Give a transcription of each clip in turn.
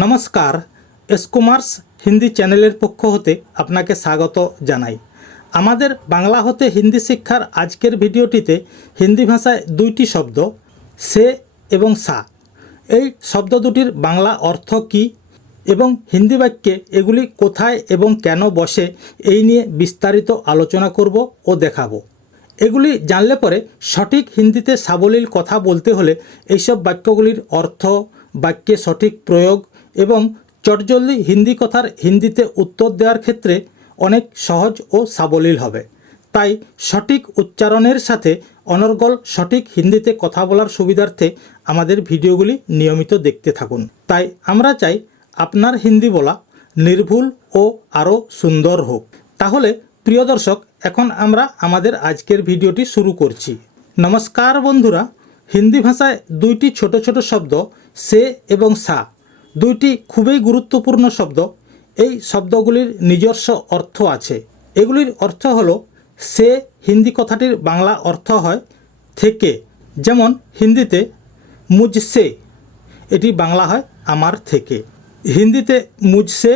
নমস্কার এসকমার্স হিন্দি চ্যানেলের পক্ষ হতে আপনাকে স্বাগত জানাই। আমাদের বাংলা হতে হিন্দি শিক্ষার আজকের ভিডিওটিতে হিন্দি ভাষায় দুইটি শব্দ, সে এবং সা। এই শব্দ দুটির বাংলা অর্থ কী এবং হিন্দি বাক্যে এগুলি কোথায় এবং কেন বসে এই নিয়ে বিস্তারিত আলোচনা করব ও দেখাবো। এগুলি জানলে পরে সঠিক হিন্দিতে সাবলীল কথা বলতে হলে এইসব বাক্যগুলির অর্থ, বাক্যে সঠিক প্রয়োগ এবং চটজলদি হিন্দি কথার হিন্দিতে উত্তর দেওয়ার ক্ষেত্রে অনেক সহজ ও সাবলীল হবে। তাই সঠিক উচ্চারণের সাথে অনর্গল সঠিক হিন্দিতে কথা বলার সুবিধার্থে আমাদের ভিডিওগুলি নিয়মিত দেখতে থাকুন। তাই আমরা চাই আপনার হিন্দি বলা নির্ভুল ও আরও সুন্দর হোক। তাহলে প্রিয় দর্শক, এখন আমরা আমাদের আজকের ভিডিওটি শুরু করছি। নমস্কার বন্ধুরা, হিন্দি ভাষায় দুইটি ছোট ছোট শব্দ সে এবং সা। দুইটি খুবই গুরুত্বপূর্ণ শব্দ। এই শব্দগুলির নিজস্ব অর্থ আছে। এগুলির অর্থ হল সে হিন্দি কথাটির বাংলা অর্থ হয় থেকে যেমন হিন্দিতে মুজসে এটি বাংলা হয় আমার থেকে হিন্দিতে মুজসে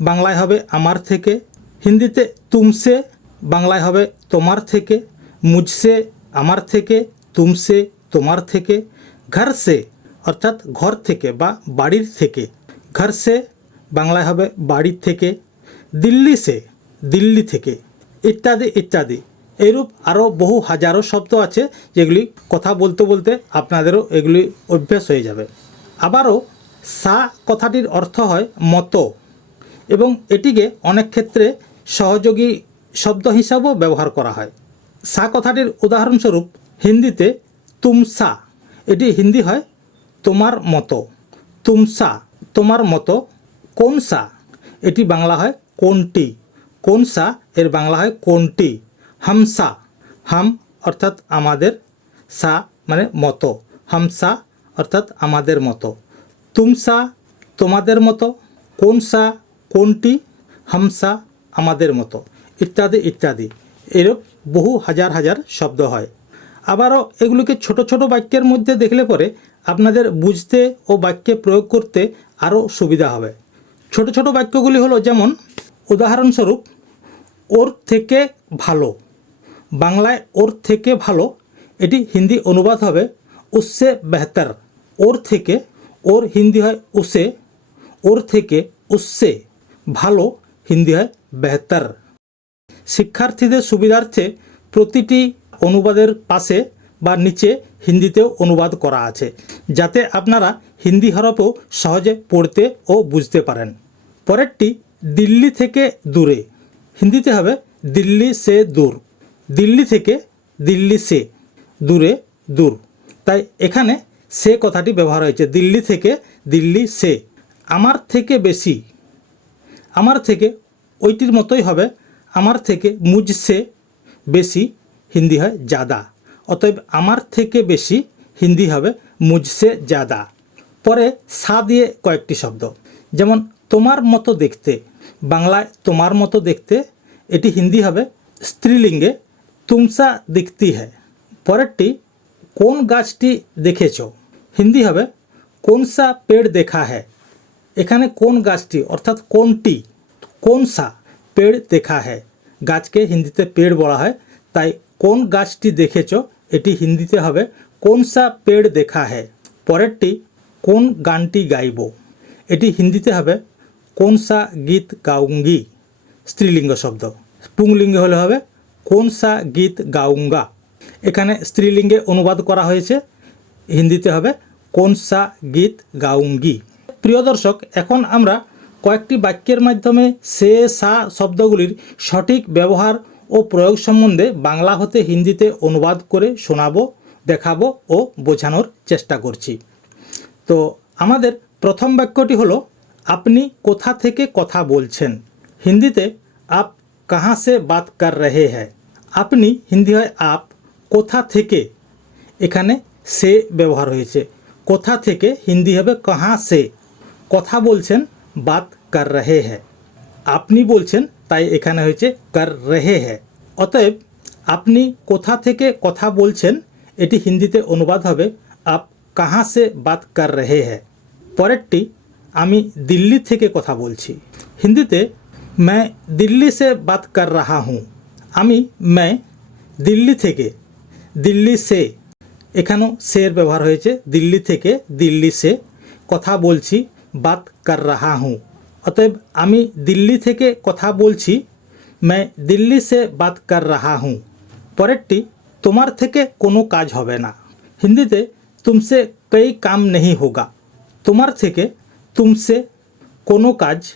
বাংলায় হবে আমার থেকে হিন্দিতে তুমসে বাংলায় হবে তোমার থেকে মুজসে আমার থেকে তুমসে তোমার থেকে ঘর সে অর্থাৎ ঘর থেকে বা বাড়ির থেকে। ঘর সে, বাংলায় হবে বাড়ির থেকে, দিল্লি সে, দিল্লি থেকে, ইত্যাদি ইত্যাদি। এইরূপ আরও বহু হাজারো শব্দ আছে যেগুলি কথা বলতে বলতে আপনাদেরও এগুলি অভ্যেস হয়ে যাবে। আবারও সা কথাটির অর্থ হয় মতো এবং এটিকে অনেক ক্ষেত্রে সহযোগী শব্দ হিসাবেও ব্যবহার করা হয়। সা কথাটির উদাহরণস্বরূপ হিন্দিতে তুমসা এটি হিন্দি হয় তোমার মতো। তুমসা, তোমার মতো কোন সা এটি বাংলা হয় কোনটি? কোন সা এর বাংলা হয় কোনটি? হামসা, হাম অর্থাৎ আমাদের সা মানে মতো। হামসা অর্থাৎ আমাদের মতো। তুমসা, তোমাদের মতো। কোন সা কোনটি? হামসা, আমাদের মতো। ইত্যাদি ইত্যাদি। এরূপ বহু হাজার হাজার শব্দ হয়। আবারও এগুলিকে ছোট ছোট বাক্যের মধ্যে দেখলে পরে আপনাদের বুঝতে ও বাক্যে প্রয়োগ করতে আরও সুবিধা হবে। ছোট ছোট বাক্যগুলি হলো যেমন, উদাহরণস্বরূপ, ওর থেকে ভালো। বাংলায়, ওর থেকে ভালো। এটি হিন্দি অনুবাদ হবে উসসে বেহতর। ওর থেকে। ওর হিন্দি হয় উসে। ওর থেকে উসসে ভালো। হিন্দি হয় বেহতার। শিক্ষার্থীদের সুবিধার্থে প্রতিটি অনুবাদের পাশে বা নিচে হিন্দিতেও অনুবাদ করা আছে, যাতে আপনারা হিন্দি হরফও সহজে পড়তে ও বুঝতে পারেন। পরেরটি, দিল্লি থেকে দূরে। হিন্দিতে হবে, দিল্লি সে দূর। দিল্লি থেকে দিল্লি সে, দূরে দূর। তাই এখানে সে কথাটি ব্যবহার হয়েছে, দিল্লি থেকে দিল্লি সে। আমার থেকে বেশি, আমার থেকে ওইটির মতোই হবে, আমার থেকে মুজসে বেশি, হিন্দি হয় জাদা। অতএব আমার থেকে বেশি হিন্দি হবে মুজসে জাদা পরে সা দিয়ে কয়েকটি শব্দ। যেমন, তোমার মতো দেখতে। বাংলায়, তোমার মতো দেখতে। এটি হিন্দি হবে, স্ত্রীলিঙ্গে, তুমসা দিখতি হ্যায়। পরেরটি, কোন গাছটি দেখেছ? হিন্দি হবে কোন সা পেড় দেখা হ্যায়। এখানে কোন গাছটি, অর্থাৎ কোনটি কোন সা পেড় দেখা হ্যায়। গাছকে হিন্দিতে পেড় বলা হয়, তাই কোন গাছটি দেখেছ? এটি হিন্দিতে হবে কোন সা পেড় দেখা হ্যায়? পরেরটি, কোন গানটি গাইব? এটি হিন্দিতে হবে কোন সা গীত গাউঙ্গি স্ত্রীলিঙ্গ শব্দ। পুংলিঙ্গে হলে হবে কোন সা গীত গাউঙ্গা এখানে স্ত্রীলিঙ্গে অনুবাদ করা হয়েছে, হিন্দিতে হবে কোন সা গীত গাউঙ্গি প্রিয় দর্শক, এখন আমরা কয়েকটি বাক্যের মাধ্যমে সে সা শব্দগুলির সঠিক ব্যবহার ও প্রয়োগ সম্বন্ধে বাংলা হতে হিন্দিতে অনুবাদ করে শোনাবো, দেখাবো ও বোঝানোর চেষ্টা করছি। তো আমাদের প্রথম বাক্যটি হলো, আপনি কোথা থেকে কথা বলছেন? হিন্দিতে, আপ কাহা সে বাত কর রহে হ্যায়? আপনি হিন্দি হয় আপ, কোথা থেকে? এখানে সে ব্যবহার হয়েছে। কোথা থেকে? হিন্দি হবে কাহা সে? কথা বলছেন, বাত কর রহে হ্যায়। আপনি বলছেন তাই এখানে হয়েছে কার রেহে হ্যাঁ অতএব আপনি কোথা থেকে কথা বলছেন, এটি হিন্দিতে অনুবাদ হবে, আপ কাহা সে বাত কার রেহে হ্যাঁ পরেরটি, আমি দিল্লি থেকে কথা বলছি। হিন্দিতে ম্যা দিল্লি সে বাত কার রাহা হুম আমি मैं দিল্লি থেকে, দিল্লি সে। এখানেও সের ব্যবহার হয়েছে, দিল্লি থেকে দিল্লি সে, কথা বলছি, বাত কার রাহা হুঁ। অতএব আমি দিল্লি থেকে কথা বলছি मैं দিল্লি সে বাত কর রাহা হুঁ। পরেরটি, তোমার থেকে কোনো কাজ হবে না। হিন্দিতে, তুমসে কই কাম নেই হোগা? তোমার থেকে, তুমসে কোনো কাজ,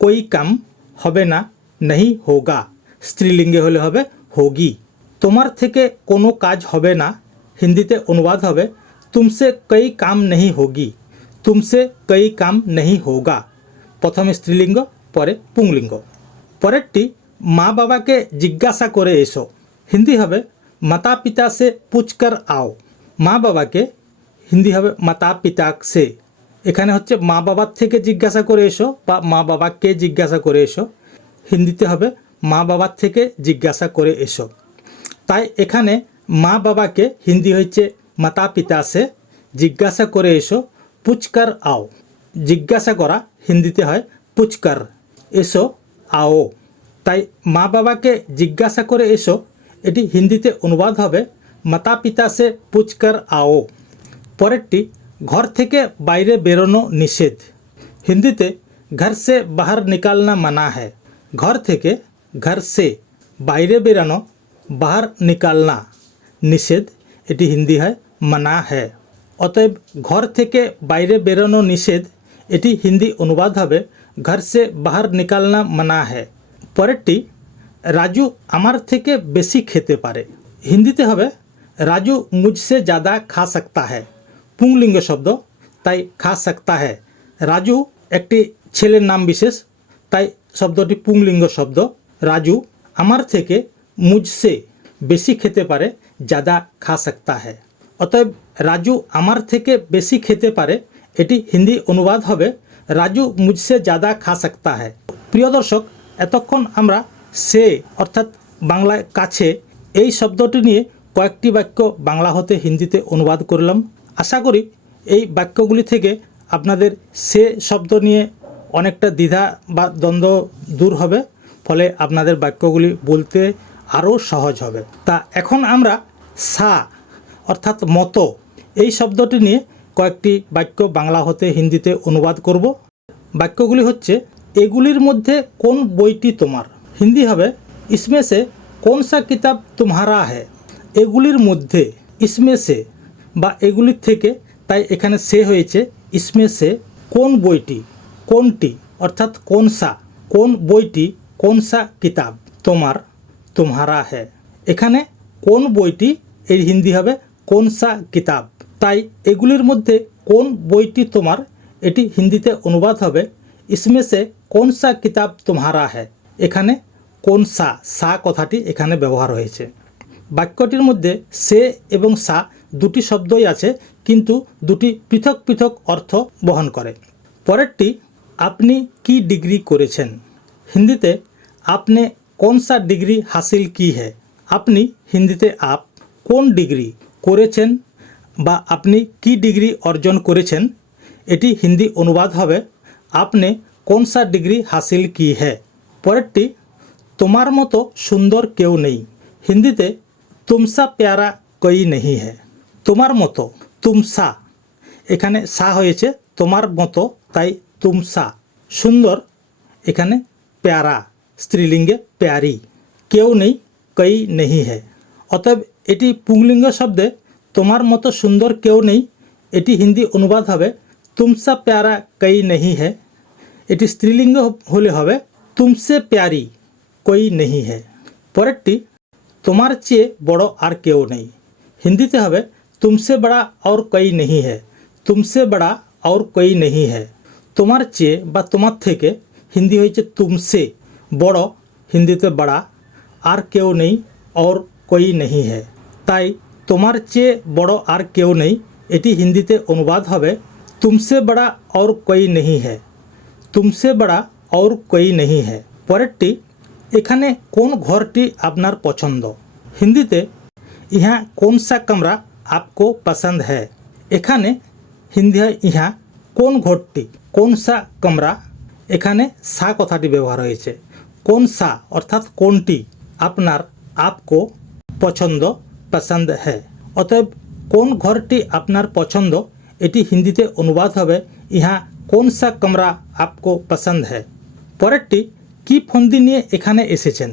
কই কাম হবে না নেই হোগা। স্ত্রীলিঙ্গে হলে হবে হোগি। তোমার থেকে কোনো কাজ হবে না। হিন্দিতে অনুবাদ হবে, তুমসে কই কাম নেই হোগি? তুমসে কই কাম নেই হোগা? প্রথমে স্ত্রীলিঙ্গ, পরে পুংলিঙ্গ। পরেরটি, মা বাবাকে জিজ্ঞাসা করে এসো। হিন্দি হবে মাতা পিতা সে পুচকার আও। মা বাবাকে, হিন্দি হবে মাতা পিতা সে। এখানে হচ্ছে মা বাবার থেকে জিজ্ঞাসা করে এসো বা মা বাবাকে জিজ্ঞাসা করে এসো। হিন্দিতে হবে, মা বাবার থেকে জিজ্ঞাসা করে এসো। তাই এখানে মা বাবাকে, হিন্দি হচ্ছে মাতা পিতা সে। জিজ্ঞাসা করে এসো, পুচকার আও। জিজ্ঞাসা করা হিন্দিতে হয়, পুচকার, এসো, আও। তাই মা বাবাকে জিজ্ঞাসা করে এসো, এটি হিন্দিতে অনুবাদ হবে, মাতা পিতা সে পুচকার, আও। পরেরটি, ঘর থেকে বাইরে বেরোনো নিষেধ। হিন্দিতে, ঘর সে বাহার নিকালনা মানা হ্যায়। ঘর থেকে, ঘর সে বাইরে বেরানো বাহার নিকালনা নিষেধ। এটি হিন্দি হয়, মানা হ্যায়। অতএব, ঘর থেকে বাইরে বেরোনো নিষেধ এটি হিন্দি অনুবাদ হবে, ঘর সে বাহার নিকালনা মানা হ্যায় পরেরটি, রাজু আমার থেকে বেশি খেতে পারে। হিন্দিতে হবে, রাজু মুঝসে জাদা খা সকতা হ্যায় পুংলিঙ্গ শব্দ, তাই খা সকতা হ্যায় রাজু একটি ছেলের নাম বিশেষ, তাই শব্দটি পুংলিঙ্গ শব্দ। রাজু আমার থেকে মুঝসে বেশি খেতে পারে, জাদা খা সকতা হ্যায় অতএব রাজু আমার থেকে বেশি খেতে পারে এটি হিন্দি অনুবাদ হবে। রাজু মুজসে জাদা খা সকতা হ্যায়। প্রিয় দর্শক, এতক্ষণ আমরা সে অর্থাৎ বাংলায় কাছে এই শব্দটি নিয়ে কয়েকটি বাক্য বাংলা হতে হিন্দিতে অনুবাদ করলাম। আশা করি এই বাক্যগুলি থেকে আপনাদের সে শব্দ নিয়ে অনেকটা দ্বিধা বা দ্বন্দ্ব দূর হবে, ফলে আপনাদের বাক্যগুলি বলতে আরও সহজ হবে। তা এখন আমরা সা অর্থাৎ মতো এই শব্দটি নিয়ে কয়েকটি বাক্য বাংলা হতে হিন্দিতে অনুবাদ করব। বাক্যগুলি হচ্ছে, এগুলির মধ্যে কোন বইটি তোমার? হিন্দি হবে ইসমে সে কোন সা কিতাব তোমারা হ্যায় এগুলির মধ্যে ইসমে সে বা এগুলির থেকে, তাই এখানে সে হয়েছে ইসমে সে কোন বইটি? কোনটি? অর্থাৎ কোন সা কোন বইটি? কোন সা কিতাব তোমার? তোমারা হ্যায় এখানে, কোন বইটি? এর হিন্দি হবে কোন সা কিতাব। তাই এগুলির মধ্যে কোন বইটি তোমার? এটি হিন্দিতে অনুবাদ হবে। ইসমে সে কোন সা কিতাব তোমারা হ্যায় এখানে কোন সা সা কথাটি এখানে ব্যবহার হয়েছে। বাক্যটির মধ্যে সে এবং সা দুটি শব্দই আছে, কিন্তু দুটি পৃথক পৃথক অর্থ বহন করে। পরেরটি, আপনি কি ডিগ্রি করেছেন? হিন্দিতে, আপনি কোন সা ডিগ্রি হাসিল কি হ্যায় আপনি হিন্দিতে আপ, কোন ডিগ্রি করেছেন? বা আপনি কি ডিগ্রি অর্জন করেছেন? এটি হিন্দি অনুবাদ হবে। আপনি কোন সা ডিগ্রি হাসিল কি হ্যায় পরেরটি, তোমার মতো সুন্দর কেউ নেই। হিন্দিতে, তুমসা প্যারা কই নেই হ্যায় তোমার মতো, তুমসা। এখানে সা হয়েছে তোমার মতো, তাই তুমসা। সুন্দর, এখানে প্যারা, স্ত্রীলিঙ্গে প্যারি। কেউ নেই, কই নেই হ্যায় অতএব এটি পুংলিঙ্গ শব্দে তোমার মতো সুন্দর কেউ নেই। এটি হিন্দি অনুবাদ হবে। তুমসা প্যারা কই নেহি হে। এটি স্ত্রীলিঙ্গ হলে হবে। তুমসে প্যারি কই নেহি হে। পরেরটি, তোমার চেয়ে বড় আর কেউ নেই। হিন্দিতে হবে, তুমসে বড়া আর কই নেহি হে। তুমসে বড়া আর কই নেহি হে। তোমার চেয়ে বা তোমার থেকে হিন্দি হয়েছে তুমসে। বড়, হিন্দিতে বড়া, আর কেউ নেই, আর কই নেহি হে। তাই তোমার চেয়ে বড় আর কেউ নেই, এটি হিন্দিতে অনুবাদ হবে, তুমসে বড়া অর কই নেই হে তুমসে বড়া অর কই নেই হে পরেরটি, এখানে কোন ঘরটি আপনার পছন্দ? হিন্দিতে, ইহা কোন সা কামরা আপকো পছন্দ হ্যাঁ এখানে, হিন্দি ইহা কোন ঘরটি, কোন সা কামরা? এখানে সা কথাটি ব্যবহার হয়েছে, কোন সা, অর্থাৎ কোনটি আপনার আপকো পছন্দ? পছন্দ হ্যাঁ অতএব কোন ঘরটি আপনার পছন্দ এটি হিন্দিতে অনুবাদ হবে ইহা কোন সা কামরা আপকো পছন্দ হ্যাঁ পরেরটি কি ফন্দি নিয়ে এখানে এসেছেন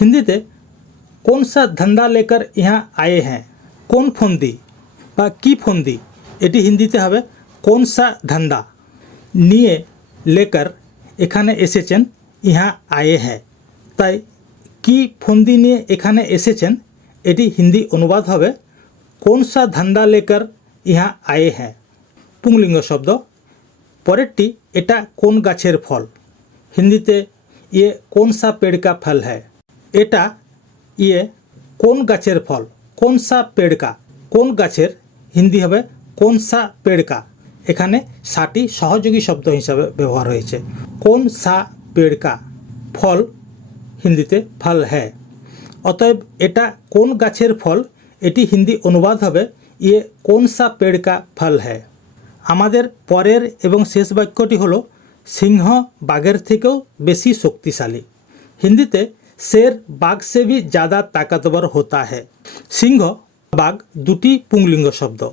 হিন্দিতে কোন সা ধন্দা লেকার ইহা আয়ে হ্যাঁ কোন ফন্দি বা কি ফন্দি এটি হিন্দিতে হবে কোন সা ধান্দা নিয়ে লেকার এখানে এসেছেন ইহা আয়ে হ্যাঁ তাই কি ফন্দি নিয়ে এখানে এসেছেন এটি হিন্দি অনুবাদ হবে। কোন সা ধান্দা লেকার ইহা আয়ে হ্যাঁ পুংলিঙ্গ শব্দ। পরেরটি, এটা কোন গাছের ফল? হিন্দিতে ইয়ে কোন সা পেড়কা ফল হ্যাঁ এটা ইয়ে কোন গাছের ফল? কোন সা কোন গাছের? হিন্দি হবে কোন সা এখানে সাটি সহযোগী শব্দ হিসাবে ব্যবহার হয়েছে। কোন সা পেডকা ফল? হিন্দিতে ফল হ্যাঁ অতএব এটা কোন গাছের ফল? এটি হিন্দি অনুবাদ হবে ইয়ে কোন সা का ফল হ্যাঁ আমাদের পরের এবং শেষ বাক্যটি হলো, সিংহ বাঘের থেকেও বেশি শক্তিশালী। হিন্দিতে শের বাঘ সে ভি জ্যাদা তাকতবর হোতা হ্যায়। সিংহ বাঘ দুটি পুংলিঙ্গ শব্দ।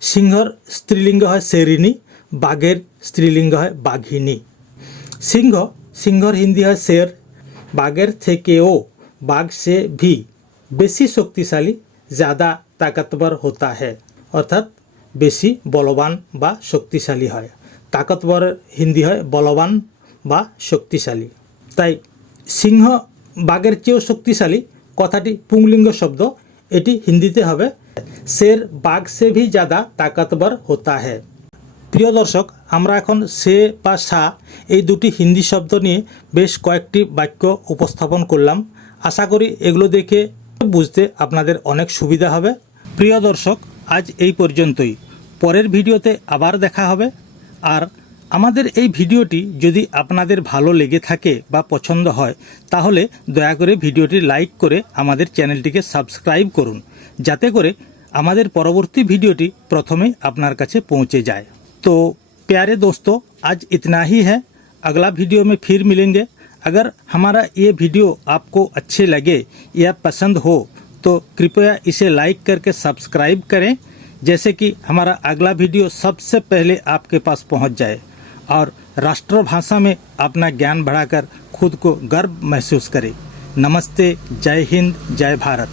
সিংহর স্ত্রীলিঙ্গ হয় শেরিনী বাঘের স্ত্রীলিঙ্গ হয় বাঘিনী। সিংহ, সিংহর হিন্দি হয় শের বাঘের থেকেও বাঘ সে ভি বেশি শক্তিশালী জ্যাদা তাকতবর হোতা হ্যায় অর্থাৎ বেশি বলবান বা শক্তিশালী হয় তাকতবর হিন্দি হয় বলবান বা শক্তিশালী তাই সিংহ বাঘের চেয়েও শক্তিশালী কথাটি পুংলিঙ্গ শব্দ। এটি হিন্দিতে হবে শের বাঘ সে ভি জ্যাদা তাকতবর হোতা হ্যায়। প্রিয় দর্শক, আমরা এখন সে বা সা এই দুটি হিন্দি শব্দ নিয়ে বেশ কয়েকটি বাক্য উপস্থাপন করলাম। আশা করি এগুলো দেখে বুঝতে আপনাদের অনেক সুবিধা হবে প্রিয় দর্শক আজ এই পর্যন্তই পরের ভিডিওতে আবার দেখা হবে আর আমাদের এই ভিডিওটি যদি আপনাদের ভালো লেগে থাকে বা পছন্দ হয় তাহলে দয়া করে ভিডিওটি লাইক করে আমাদের চ্যানেলটিকে সাবস্ক্রাইব করুন যাতে করে আমাদের পরবর্তী ভিডিওটি প্রথমে আপনার কাছে পৌঁছে যায় तो प्यारे दोस्तों आज इतना ही है अगला वीडियो में फिर मिलेंगे अगर हमारा ये वीडियो आपको अच्छे लगे या पसंद हो तो कृपया इसे लाइक करके सब्सक्राइब करें, जैसे कि हमारा अगला वीडियो सबसे पहले आपके पास पहुँच जाए और राष्ट्रभाषा में अपना ज्ञान बढ़ाकर खुद को गर्व महसूस करें। नमस्ते, जय हिंद, जय भारत।